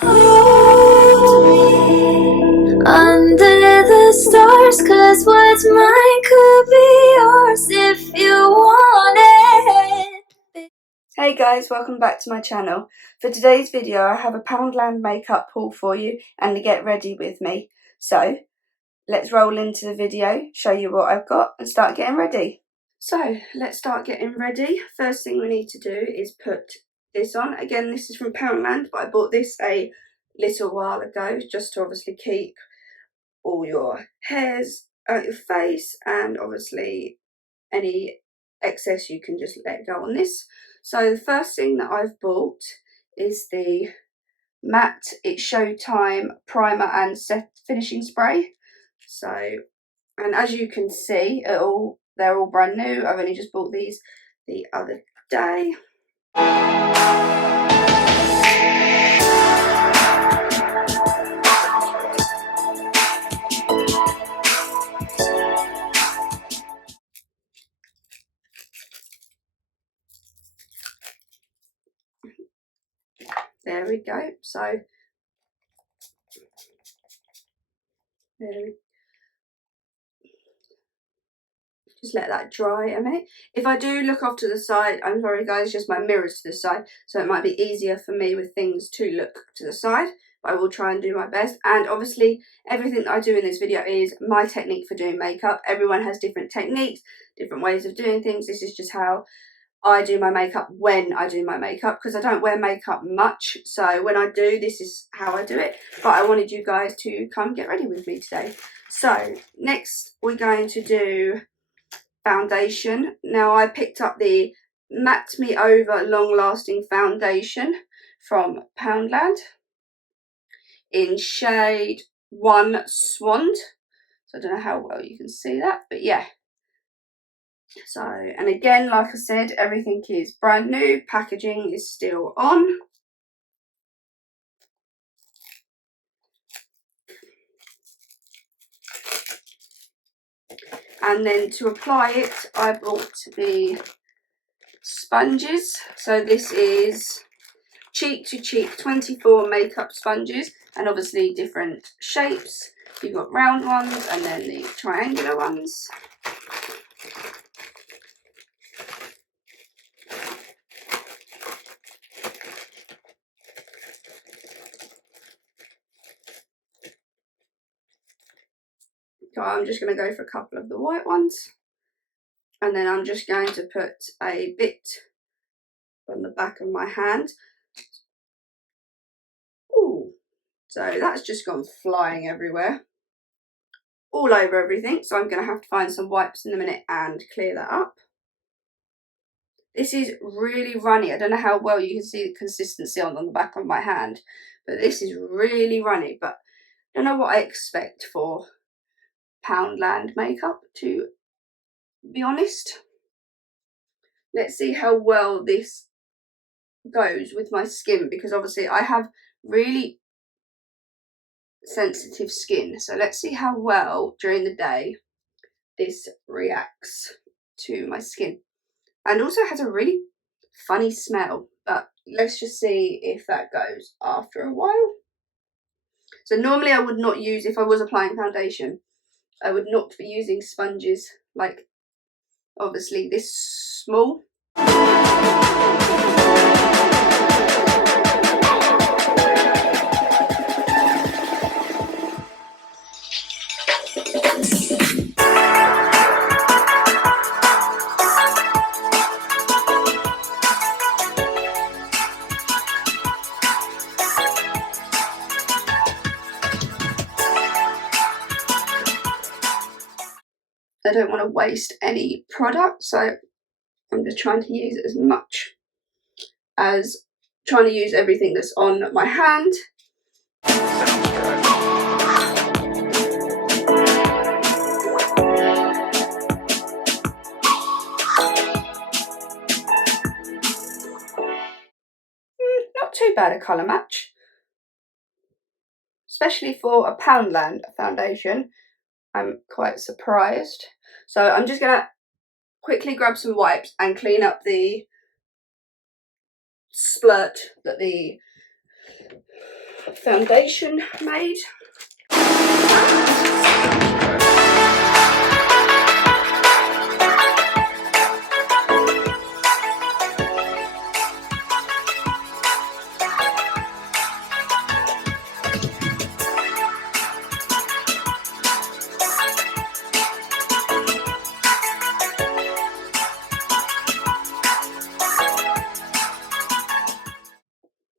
Hold me under the stars, 'cause what's mine could be yours if you want it. Hey guys, welcome back to my channel. For today's video I have a Poundland makeup haul for you and to get ready with me. So let's roll into the video, show you what I've got and start getting ready. So let's start getting ready. First thing we need to do is put this on. Again, this is from Poundland, but I bought this a little while ago just to obviously keep all your hairs out your face, and obviously any excess you can just let go on this. So the first thing that I've bought is the matte It's Showtime primer and set finishing spray. So, and as you can see, they're all brand new. I've only just bought these the other day. There we go. So there we go. Just let that dry a minute. If I do look off to the side, I'm sorry guys, just my mirror's to the side, so it might be easier for me with things to look to the side, but I will try and do my best. And obviously everything that I do in this video is my technique for doing makeup. Everyone has different techniques, different ways of doing things. This is just how I do my makeup when I do my makeup, because I don't wear makeup much, so when I do, this is how I do it. But I wanted you guys to come get ready with me today. So next we're going to do foundation. Now I picked up the Matte Me Over Long Lasting Foundation from Poundland in shade 1 Swand. So I don't know how well you can see that, but yeah. So, and again, like I said, everything is brand new. Packaging is still on. And then to apply it, I bought the sponges. So this is Cheek to Cheek 24 makeup sponges, and obviously different shapes. You've got round ones and then the triangular ones. So I'm just going to go for a couple of the white ones, and then I'm just going to put a bit on the back of my hand. Ooh, so that's just gone flying everywhere, all over everything. So I'm going to have to find some wipes in a minute and clear that up. This is really runny. I don't know how well you can see the consistency on the back of my hand, but this is really runny. But I don't know what I expect for Poundland makeup, to be honest. Let's see how well this goes with my skin, because obviously I have really sensitive skin. So let's see how well during the day this reacts to my skin. And also has a really funny smell, but let's just see if that goes after a while. So normally I would not use, if I was applying foundation, I would not be using sponges like obviously this small. I don't want to waste any product, so I'm just trying to use as much as trying to use everything that's on my hand. Not too bad a colour match, especially for a Poundland foundation. I'm quite surprised. So I'm just going to quickly grab some wipes and clean up the splurt that the foundation made.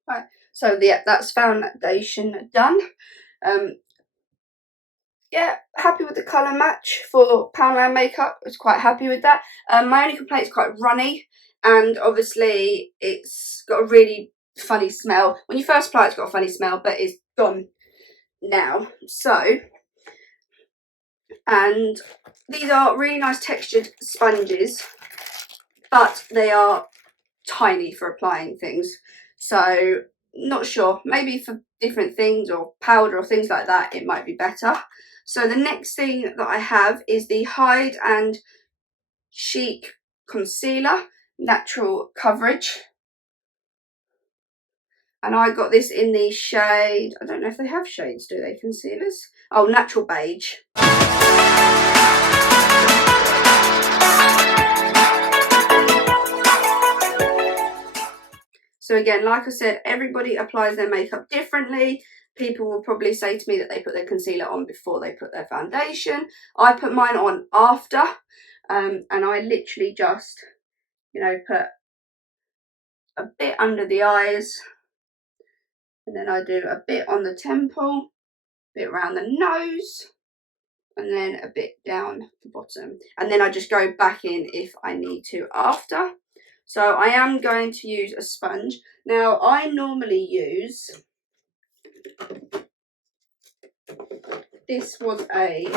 Right, so yeah, that's foundation done. Yeah, happy with the colour match for Poundland makeup. I was quite happy with that. My only complaint is quite runny, and obviously it's got a really funny smell. When you first apply it, it's got a funny smell, but it's gone now. So, and these are really nice textured sponges, but they are tiny for applying things. So, not sure. Maybe for different things or powder or things like that, it might be better. So the next thing that I have is the Hide and Chic Concealer Natural Coverage. And I got this in the shade, I don't know if they have shades, do they, concealers? Oh, Natural Beige. So again, like I said, everybody applies their makeup differently. People will probably say to me that they put their concealer on before they put their foundation. I put mine on after, and I literally just, you know, put a bit under the eyes, and then I do a bit on the temple, a bit around the nose, and then a bit down the bottom. And then I just go back in if I need to after. So I am going to use a sponge. Now, I normally use, this was a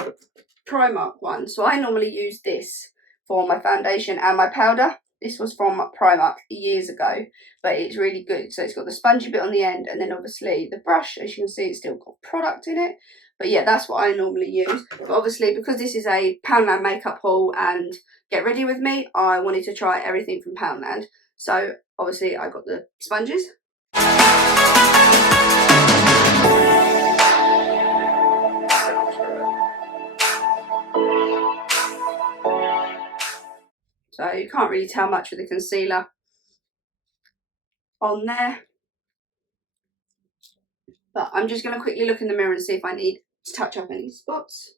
Primark one, so I normally use this for my foundation and my powder. This was from Primark years ago, but it's really good. So it's got the spongy bit on the end, and then obviously the brush, as you can see, it's still got product in it. But yeah, that's what I normally use. But obviously, because this is a Poundland makeup haul and get ready with me, I wanted to try everything from Poundland. So obviously I got the sponges. So you can't really tell much with the concealer on there. But I'm just going to quickly look in the mirror and see if I need to touch up any spots.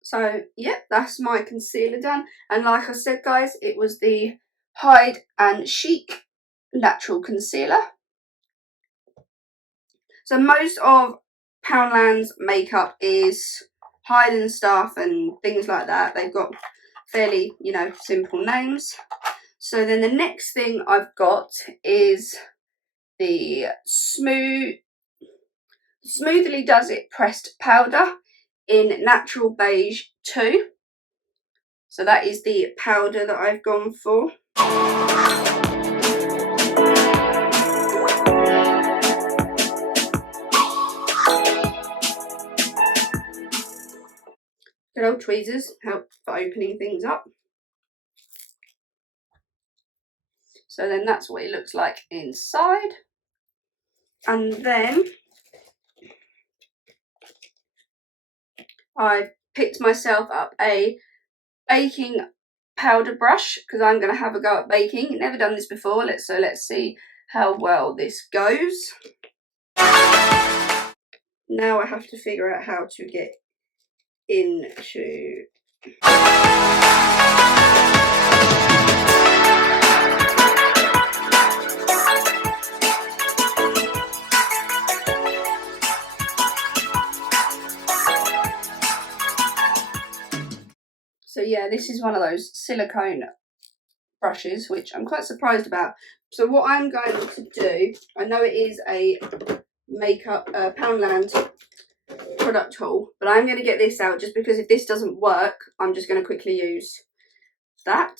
So, yeah, that's my concealer done. And like I said, guys, it was the Hide and Chic Natural Concealer. So most of Poundland's makeup is Hide and stuff and things like that. They've got fairly, you know, simple names. So then the next thing I've got is the Smoothly Does It Pressed Powder in Natural Beige 2. So that is the powder that I've gone for. Good old tweezers help for opening things up. So then that's what it looks like inside. And then I picked myself up a baking powder brush because I'm going to have a go at baking. Never done this before, so let's see how well this goes. Now I have to figure out how to get into So yeah, this is one of those silicone brushes, which I'm quite surprised about. So what I'm going to do, I know it is a makeup Poundland product haul, but I'm going to get this out just because if this doesn't work, I'm just going to quickly use that.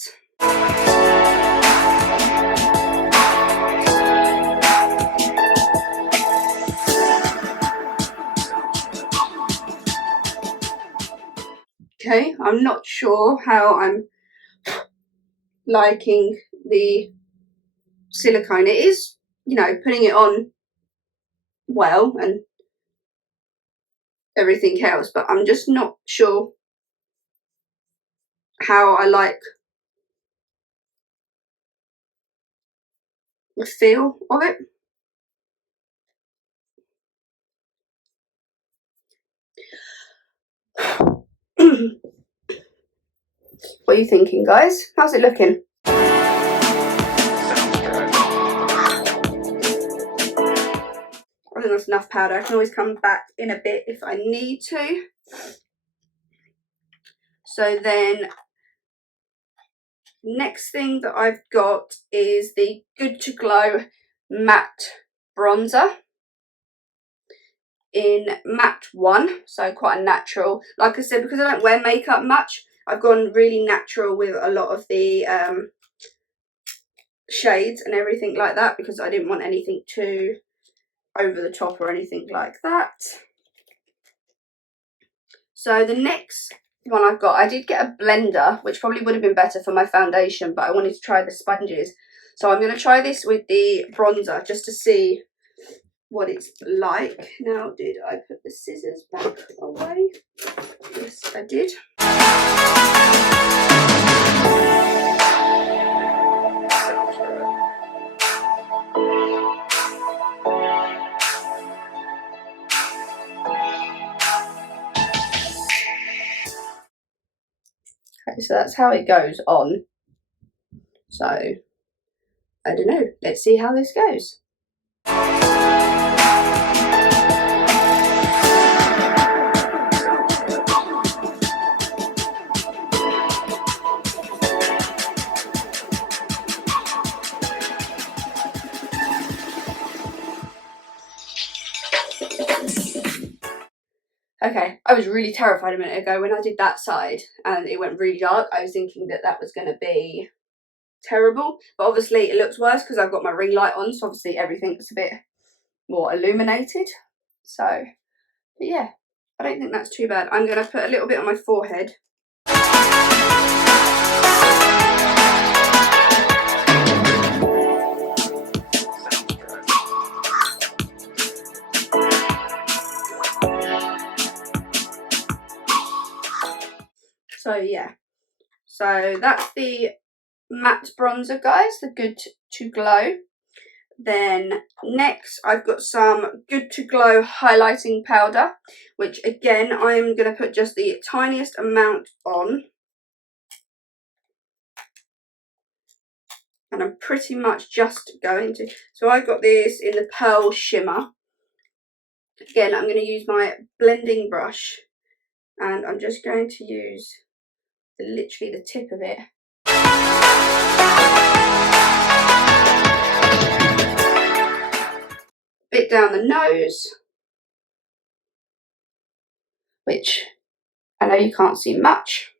Okay, I'm not sure how I'm liking the silicone. It is, you know, putting it on well and everything else, but I'm just not sure how I like the feel of it. What are you thinking, guys? How's it looking? I think that's enough powder. I can always come back in a bit if I need to. So then, next thing that I've got is the Good to Glow Matte Bronzer in Matte 1, so quite a natural. Like I said, because I don't wear makeup much, I've gone really natural with a lot of the shades and everything like that, because I didn't want anything too over the top or anything like that. So the next one I've got, I did get a blender, which probably would have been better for my foundation, but I wanted to try the sponges. So I'm going to try this with the bronzer just to see what it's like. Now, did I put the scissors back away? Yes, I did. Okay, so that's how it goes on. So, I don't know. Let's see how this goes. Okay, I was really terrified a minute ago when I did that side and it went really dark. I was thinking that that was going to be terrible, but obviously it looks worse because I've got my ring light on, so obviously everything's a bit more illuminated. So, but yeah, I don't think that's too bad. I'm going to put a little bit on my forehead. So yeah, so that's the matte bronzer, guys, the Good to Glow. Then next I've got some Good to Glow highlighting powder, which again I'm going to put just the tiniest amount on. And I'm pretty much just going to, so I got this in the Pearl Shimmer. Again, I'm going to use my blending brush and I'm just going to use literally the tip of it. Bit down the nose, which I know you can't see much.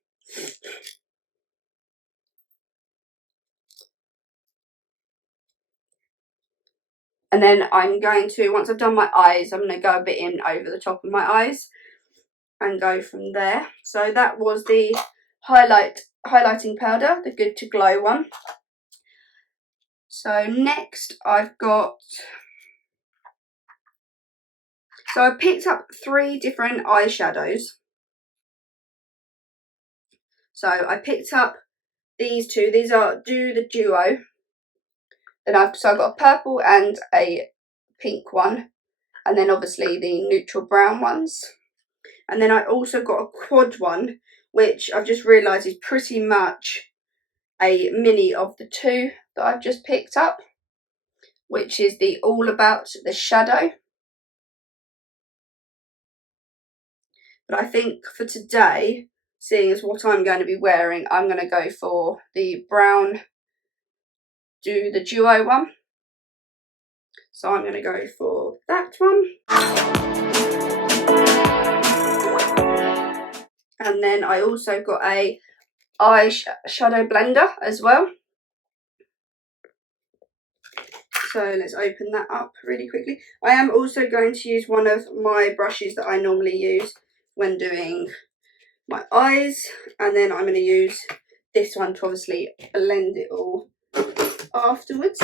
And then I'm going to, once I've done my eyes, I'm going to go a bit in over the top of my eyes and go from there. So that was the highlighting powder, the Good to Glow one. So next I've got, so I picked up 3 different eyeshadows. So I picked up these 2. These are Do the Duo. Then I've got a purple and a pink one. And then obviously the neutral brown ones. And then I also got a quad one, which I've just realised is pretty much a mini of the 2 that I've just picked up, which is the All About the Shadow. But I think for today, seeing as what I'm going to be wearing, I'm going to go for the brown Do the Duo one. So I'm going to go for that one. And then I also got a eyeshadow blender as well. So let's open that up really quickly. I am also going to use one of my brushes that I normally use when doing my eyes, and then I'm going to use this one to obviously blend it all afterwards.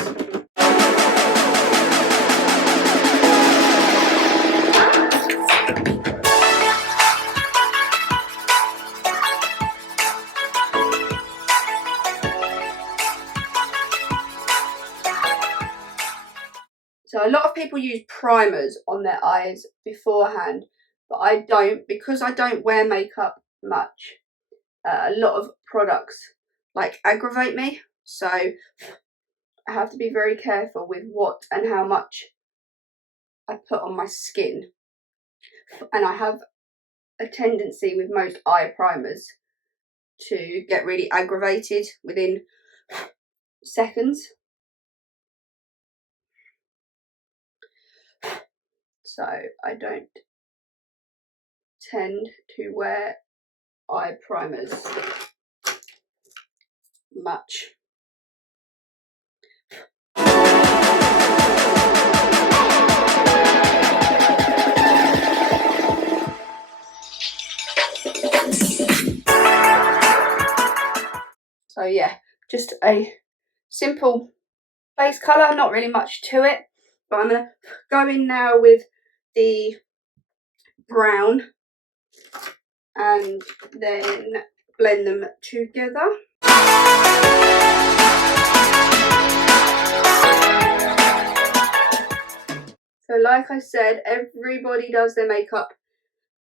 So a lot of people use primers on their eyes beforehand, but I don't, because I don't wear makeup much. A lot of products like aggravate me, so I have to be very careful with what and how much I put on my skin. And I have a tendency with most eye primers to get really aggravated within seconds. So I don't tend to wear eye primers much. So yeah, just a simple base colour, not really much to it. But I'm going to go in now with the brown and then blend them together. So like I said, everybody does their makeup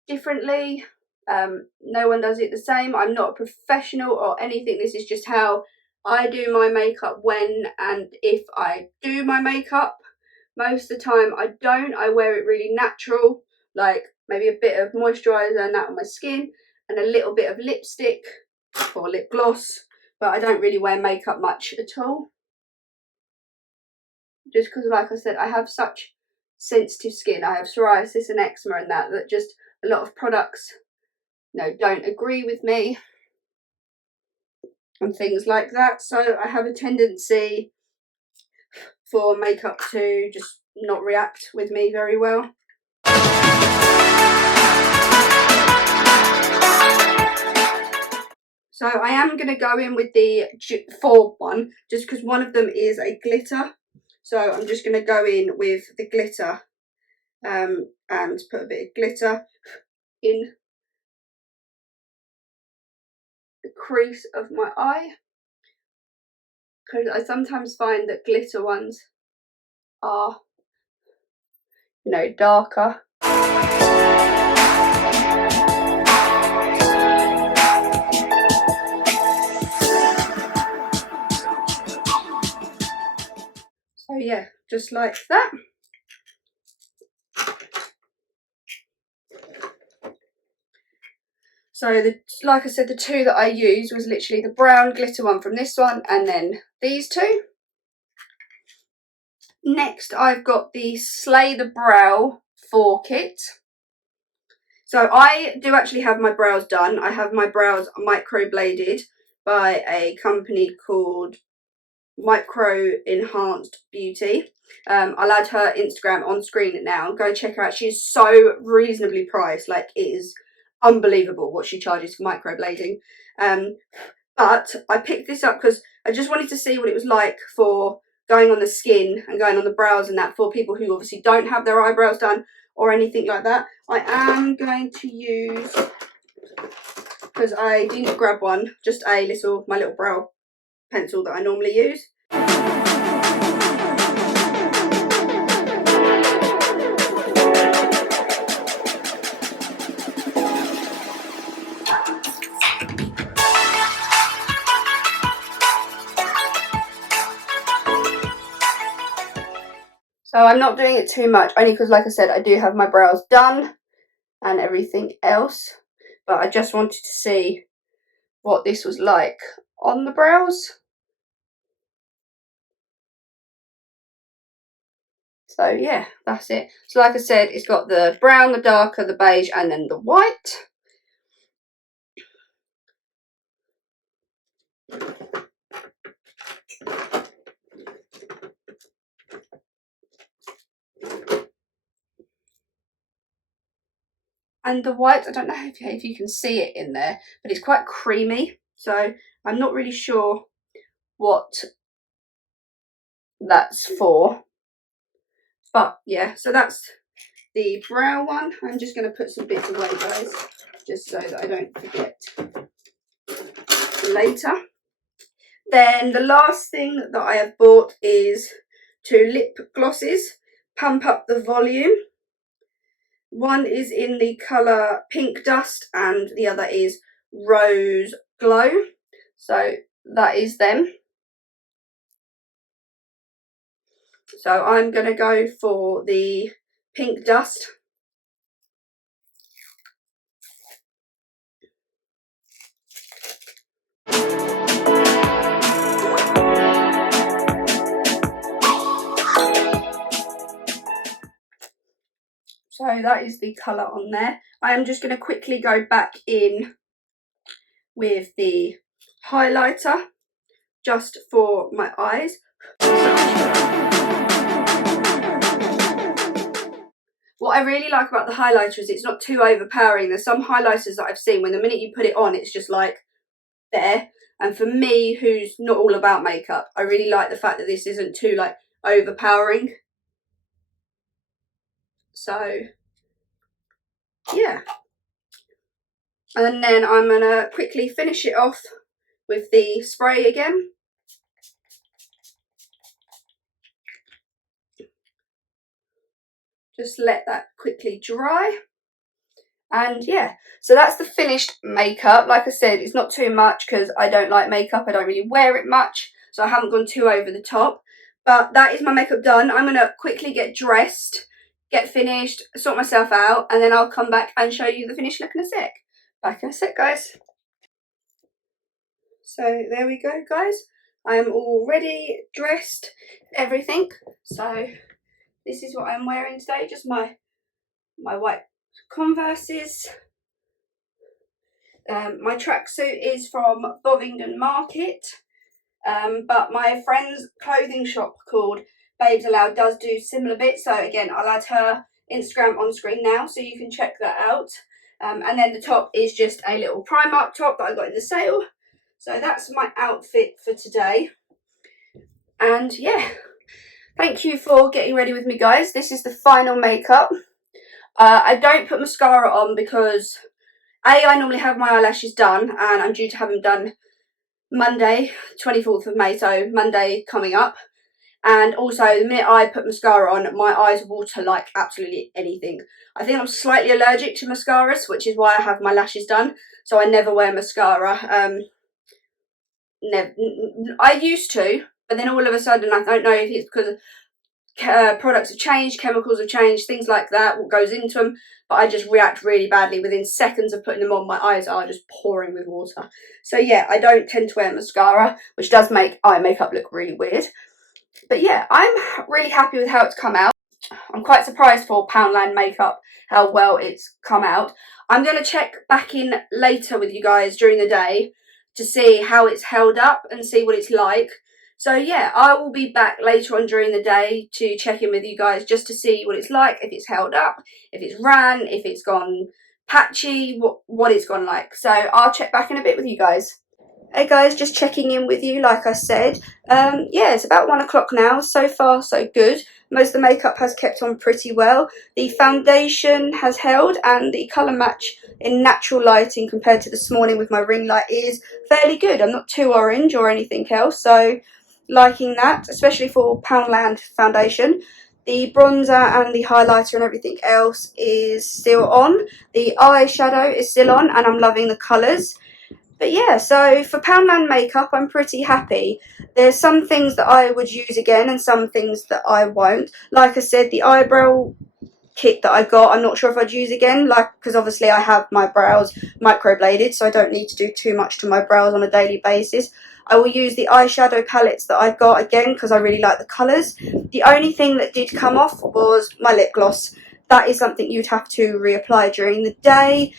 differently. No one does it the same. I'm not a professional or anything. This is just how I do my makeup when and if I do my makeup. Most of the time I don't. I wear it really natural, like maybe a bit of moisturiser and that on my skin and a little bit of lipstick or lip gloss, but I don't really wear makeup much at all. Just because, like I said, I have such sensitive skin. I have psoriasis and eczema and that just a lot of products, don't agree with me and things like that. So I have a tendency for makeup to just not react with me very well. So I am going to go in with the four one, just because one of them is a glitter. So I'm just going to go in with the glitter and put a bit of glitter in the crease of my eye, because I sometimes find that glitter ones are, darker. So yeah, just like that. So like I said, the two that I used was literally the brown glitter one from this one and then these two. Next I've got the Slay the Brow 4 kit. So I do actually have my brows done. I have my brows microbladed by a company called Micro Enhanced Beauty. I'll add her Instagram on screen now. Go check her out. She is so reasonably priced. Like, it is unbelievable what she charges for microblading. But I picked this up because I just wanted to see what it was like for going on the skin and going on the brows and that, for people who obviously don't have their eyebrows done or anything like that. I am going to use, because I didn't grab one, just my little brow pencil that I normally use. So I'm not doing it too much, only because, like I said, I do have my brows done and everything else. But I just wanted to see what this was like on the brows. So yeah, that's it. So like I said, it's got the brown, the darker, the beige, and then the white. And the white, I don't know if you can see it in there, but it's quite creamy. So I'm not really sure what that's for. But yeah, so that's the brown one. I'm just going to put some bits away, guys, just so that I don't forget later. Then the last thing that I have bought is 2 lip glosses, Pump Up the Volume. One is in the colour Pink Dust and the other is Rose Glow. So that is them. So I'm going to go for the Pink Dust. So that is the colour on there. I am just going to quickly go back in with the highlighter just for my eyes. What I really like about the highlighter is it's not too overpowering. There's some highlighters that I've seen when the minute you put it on, it's just like there. And for me, who's not all about makeup, I really like the fact that this isn't too like overpowering. So yeah. And then I'm gonna quickly finish it off with the spray again. Just let that quickly dry. And yeah, so that's the finished makeup. Like I said, it's not too much because I don't like makeup. I don't really wear it much, so I haven't gone too over the top. But that is my makeup done. I'm going to quickly get dressed, get finished, sort myself out, and then I'll come back and show you the finished look in a sec. Back in a sec, guys. So there we go, guys. I am already dressed, everything. So this is what I'm wearing today, just my white Converses. My tracksuit is from Bovingdon Market, but my friend's clothing shop called Babes Aloud does do similar bits. So again, I'll add her Instagram on screen now so you can check that out. And then the top is just a little Primark top that I got in the sale. So that's my outfit for today. And yeah, thank you for getting ready with me, guys. This is the final makeup. I don't put mascara on because I normally have my eyelashes done and I'm due to have them done Monday, 24th of May, so Monday coming up. And also, the minute I put mascara on, my eyes water like absolutely anything. I think I'm slightly allergic to mascaras, which is why I have my lashes done. So I never wear mascara. I used to, but then all of a sudden, I don't know if it's because products have changed, chemicals have changed, things like that, what goes into them, but I just react really badly. Within seconds of putting them on, my eyes are just pouring with water. So yeah, I don't tend to wear mascara, which does make eye makeup look really weird. But yeah, I'm really happy with how it's come out. I'm quite surprised for Poundland makeup how well it's come out. I'm going to check back in later with you guys during the day to see how it's held up and see what it's like. So yeah, I will be back later on during the day to check in with you guys just to see what it's like, if it's held up, if it's ran, if it's gone patchy, what it's gone like. So I'll check back in a bit with you guys. Hey guys, just checking in with you like I said. Yeah, it's about 1 o'clock now. So far so good. Most of the makeup has kept on pretty well. The foundation has held and the colour match in natural lighting compared to this morning with my ring light is fairly good. I'm not too orange or anything else, so liking that, especially for Poundland foundation. The bronzer and the highlighter and everything else is still on. The eyeshadow is still on and I'm loving the colours. But yeah, so for Poundland makeup, I'm pretty happy. There's some things that I would use again and some things that I won't. Like I said, the eyebrow kit that I got, I'm not sure if I'd use again, because obviously I have my brows microbladed, so I don't need to do too much to my brows on a daily basis. I will use the eyeshadow palettes that I got again because I really like the colours. The only thing that did come off was my lip gloss. That is something you'd have to reapply during the day.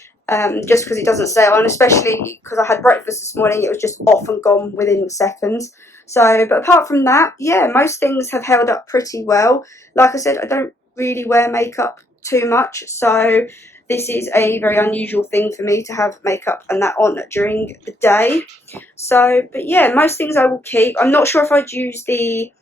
Just because it doesn't stay on, especially because I had breakfast this morning, it was just off and gone within seconds. So, but apart from that, yeah, most things have held up pretty well. Like I said, I don't really wear makeup too much, so this is a very unusual thing for me to have makeup and that on during the day. So, but yeah, most things I will keep. I'm not sure if I'd use the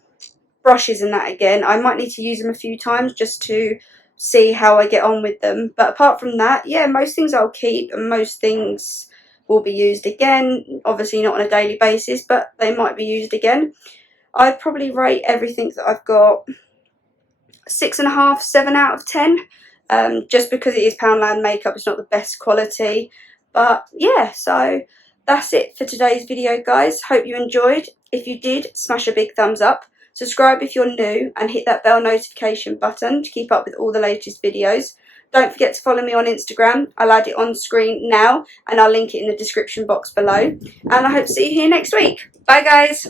brushes and that again. I might need to use them a few times just to see how I get on with them. But apart from that, yeah, most things I'll keep and most things will be used again. Obviously not on a daily basis, but they might be used again. I'd probably rate everything that I've got 6.5, 7 out of 10. Just because it is Poundland makeup, it's not the best quality. But yeah, so that's it for today's video, guys. Hope you enjoyed. If you did, smash a big thumbs up. Subscribe if you're new and hit that bell notification button to keep up with all the latest videos. Don't forget to follow me on Instagram. I'll add it on screen now and I'll link it in the description box below. And I hope to see you here next week. Bye, guys.